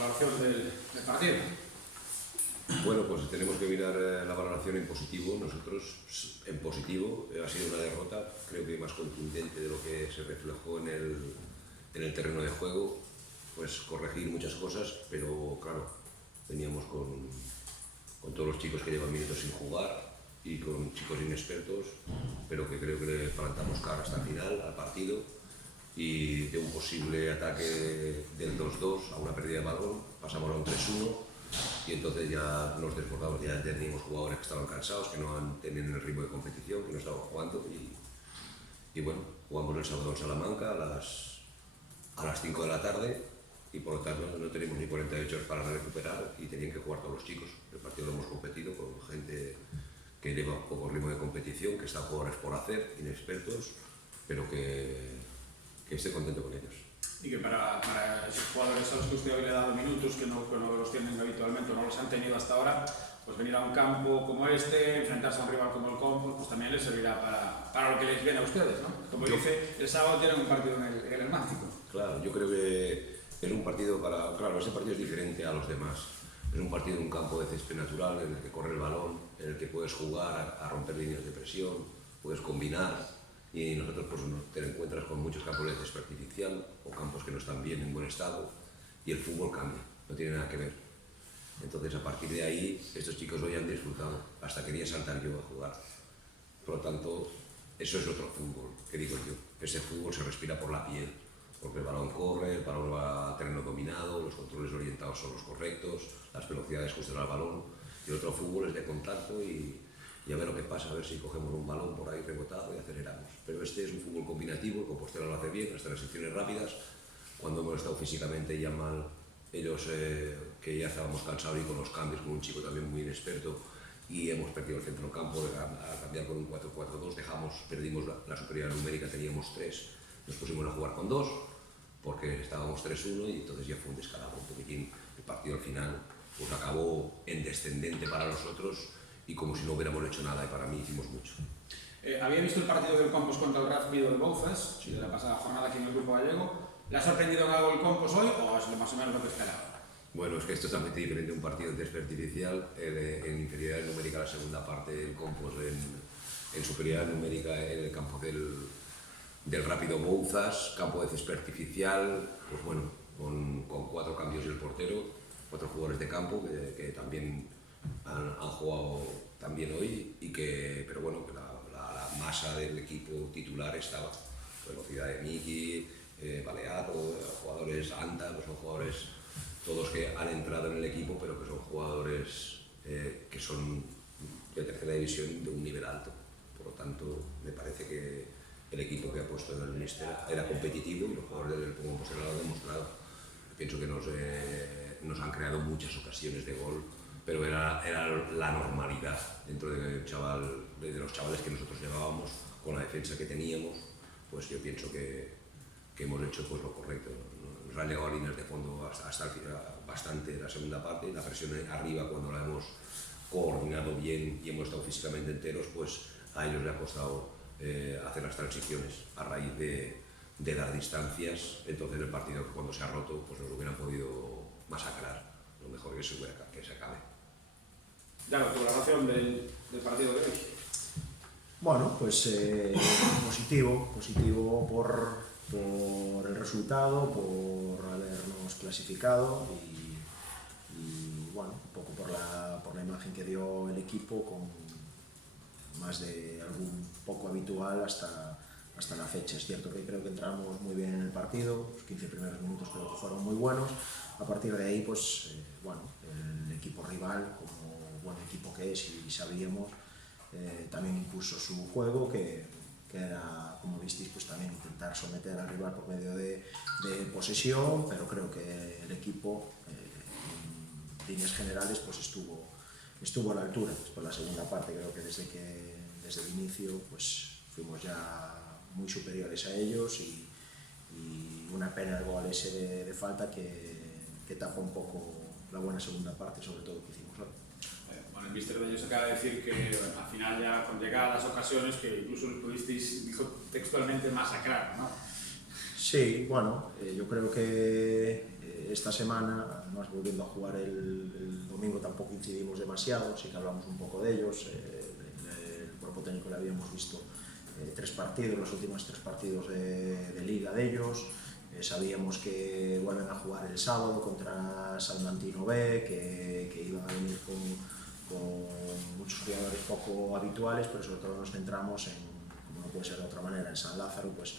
valoración del partido. Bueno, pues tenemos que mirar la valoración en positivo. Nosotros, en positivo, ha sido una derrota, creo que más contundente de lo que se reflejó en el terreno de juego. Pues corregir muchas cosas, pero claro, veníamos con todos los chicos que llevan minutos sin jugar y con chicos inexpertos, pero que creo que le plantamos cara hasta el final, al partido, y de un posible ataque del 2-2 a una pérdida de balón, pasamos a un 3-1, y entonces ya nos desbordamos, ya teníamos jugadores que estaban cansados, que no tenían el ritmo de competición, que no estaban jugando, y bueno, jugamos el sábado en Salamanca a las 5 de la tarde, y por lo tanto no tenemos ni 48 horas para recuperar y tenían que jugar todos los chicos. El partido lo hemos competido con gente que lleva poco ritmo de competición, que están jugadores por hacer, inexpertos, pero que esté contento con ellos. Y que para esos jugadores a los que usted hoy le ha dado minutos, que no los tienen habitualmente o no los han tenido hasta ahora, pues venir a un campo como este, enfrentarse a un rival como el Campos, pues también les servirá para lo que les viene a ustedes, ¿no? Como dice, el sábado tienen un partido en el Mántico. Claro, yo creo que es un partido para... Claro, ese partido es diferente a los demás. Es un partido en un campo de césped natural, en el que corre el balón, en el que puedes jugar a romper líneas de presión, puedes combinar, y nosotros pues te encuentras con muchos campos de césped artificial o campos que no están bien, en buen estado, y el fútbol cambia, no tiene nada que ver. Entonces, a partir de ahí, estos chicos hoy han disfrutado, hasta quería saltar yo a jugar. Por lo tanto, eso es otro fútbol, que digo yo. Ese fútbol se respira por la piel, porque el balón corre, el balón va a terreno dominado, los controles orientados son los correctos, las velocidades justas al balón, y el otro fútbol es de contacto y a ver lo que pasa, a ver si cogemos un balón por ahí rebotado y aceleramos. Pero este es un fútbol combinativo, el Compostela lo hace bien, las transiciones rápidas, cuando hemos estado físicamente ya mal, ellos que ya estábamos cansados y con los cambios, con un chico también muy inexperto, y hemos perdido el centro del campo, a cambiar con un 4-4-2, perdimos la superioridad numérica, teníamos 3, nos pusimos a jugar con 2, porque estábamos 3-1 y entonces ya fue un descalabro un poquitín. El partido al final pues acabó en descendente para nosotros y como si no hubiéramos hecho nada, y para mí hicimos mucho. Había visto el partido del Campos contra el Rápido de Bouzas, de la pasada jornada aquí en el Grupo Gallego. ¿Le ha sorprendido en algo el Campos hoy o es más o menos lo que esperaba? Bueno, es que esto es totalmente diferente a un partido de césped artificial, en inferioridad numérica la segunda parte del Campos, en superioridad numérica en el campo del Rápido Bouzas, campo de césped artificial, pues bueno, con 4 cambios y el portero, 4 jugadores de campo que también han jugado también hoy, pero bueno, que la masa del equipo titular estaba. Velocidad de Miki, Baleato, jugadores Anta, pues son jugadores todos que han entrado en el equipo, pero que son jugadores que son de tercera división de un nivel alto. Por lo tanto, me parece que el equipo que ha puesto en el míster era competitivo y los jugadores del Compostela lo han demostrado. Pienso que nos han creado muchas ocasiones de gol, pero era la normalidad dentro de los chavales que nosotros llevábamos, con la defensa que teníamos. Pues yo pienso que hemos hecho pues lo correcto. Nos han llegado a líneas de fondo hasta el final, bastante la segunda parte, y la presión arriba, cuando la hemos coordinado bien y hemos estado físicamente enteros, pues a ellos les ha costado hacer las transiciones a raíz de dar distancias. Entonces el partido, cuando se ha roto, pues nos hubieran podido masacrar. Lo mejor que se acabe. Ya, tu valoración del partido de hoy. Bueno, pues positivo por el resultado, por habernos clasificado y bueno, un poco por la imagen que dio el equipo, con más de algún poco habitual hasta la fecha. Es cierto que creo que entramos muy bien en el partido, los 15 primeros minutos creo que fueron muy buenos. A partir de ahí, pues bueno, el equipo rival, como buen equipo que es y sabíamos, también impuso su juego, que era, como visteis, pues también intentar someter al rival por medio de posesión, pero creo que el equipo, en líneas generales, pues estuvo a la altura. Después la segunda parte, creo que desde el inicio pues fuimos ya muy superiores a ellos, y una pena el gol ese de falta que tapa un poco la buena segunda parte, sobre todo que hicimos hoy. Bueno, el míster de ellos acaba de decir que bueno, al final, ya con llegadas ocasiones, que incluso pudisteis, dijo textualmente, masacrar, ¿no? Sí, bueno, yo creo que esta semana, además volviendo a jugar el domingo, tampoco incidimos demasiado, sí que hablamos un poco de ellos. El cuerpo técnico le habíamos visto 3 partidos, los últimos 3 partidos de liga de ellos. Sabíamos que vuelven a jugar el sábado contra Salmantino B, que iban a venir con muchos jugadores poco habituales, pero sobre todo nos centramos en, como no puede ser de otra manera, en San Lázaro, pues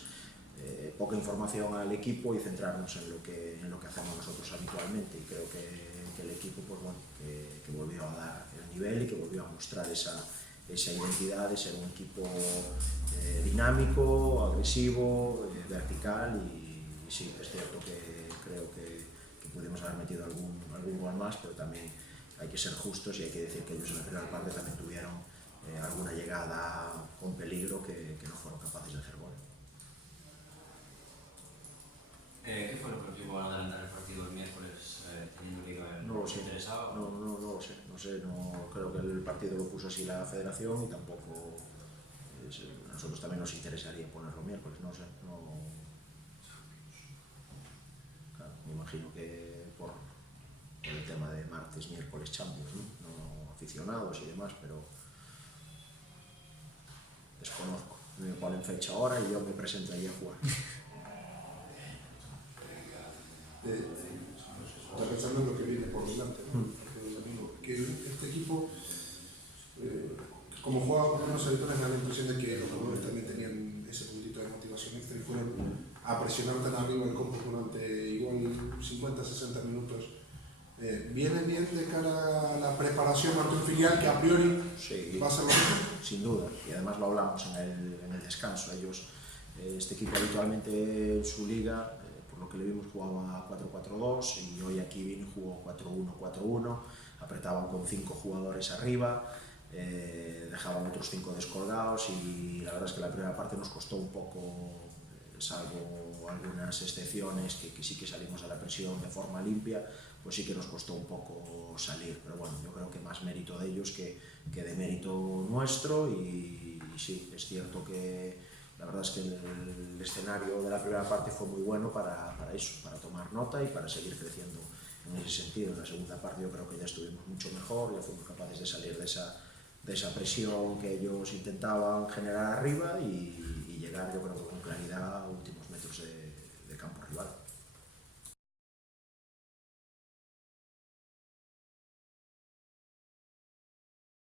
poca información al equipo y centrarnos en lo que hacemos nosotros habitualmente, y creo que el equipo pues, bueno, que volvió a dar el nivel y que volvió a mostrar esa identidad de ser un equipo dinámico, agresivo, vertical, y sí, es cierto que creo que pudimos haber metido algún gol más, pero también hay que ser justos y hay que decir que ellos en la primera parte también tuvieron alguna llegada con peligro que no fueron capaces de hacer gol. ¿Qué fue lo que os llevó a adelantar el partido el miércoles teniendo liga? No lo sé. ¿Interesaba? No lo sé. No creo que el partido lo puso así la federación y tampoco a nosotros también nos interesaría ponerlo miércoles, no sé. Claro, me imagino que por el tema de martes, miércoles, Champions, no aficionados y demás, pero desconozco. Me ponen fecha ahora y yo me presento ahí a jugar. Está pensando en lo que viene por delante, ¿no? Que este equipo, como jugaba con unos habituales, me da la impresión de que los jugadores también tenían ese puntito de motivación extra y fueron a presionar tan arriba el campo durante igual 50-60 minutos. ¿Viene bien de cara a la preparación ante un filial que a priori sí, va a ser lo mismo? Sin duda, y además lo hablamos en el descanso. Ellos, este equipo habitualmente en su liga, por lo que le vimos, jugaba 4-4-2 y hoy aquí vino y jugó 4-1-4-1, apretaban con 5 jugadores arriba, dejaban otros 5 descolgados, y la verdad es que la primera parte nos costó un poco, salvo algunas excepciones que sí que salimos a la presión de forma limpia, pues sí que nos costó un poco salir, pero bueno, yo creo que más mérito de ellos que de mérito nuestro, y sí, es cierto que la verdad es que el escenario de la primera parte fue muy bueno para eso, para tomar nota y para seguir creciendo en ese sentido. En la segunda parte yo creo que ya estuvimos mucho mejor, ya fuimos capaces de salir de esa presión que ellos intentaban generar arriba y llegar, yo creo que con claridad, a últimos metros de campo rival.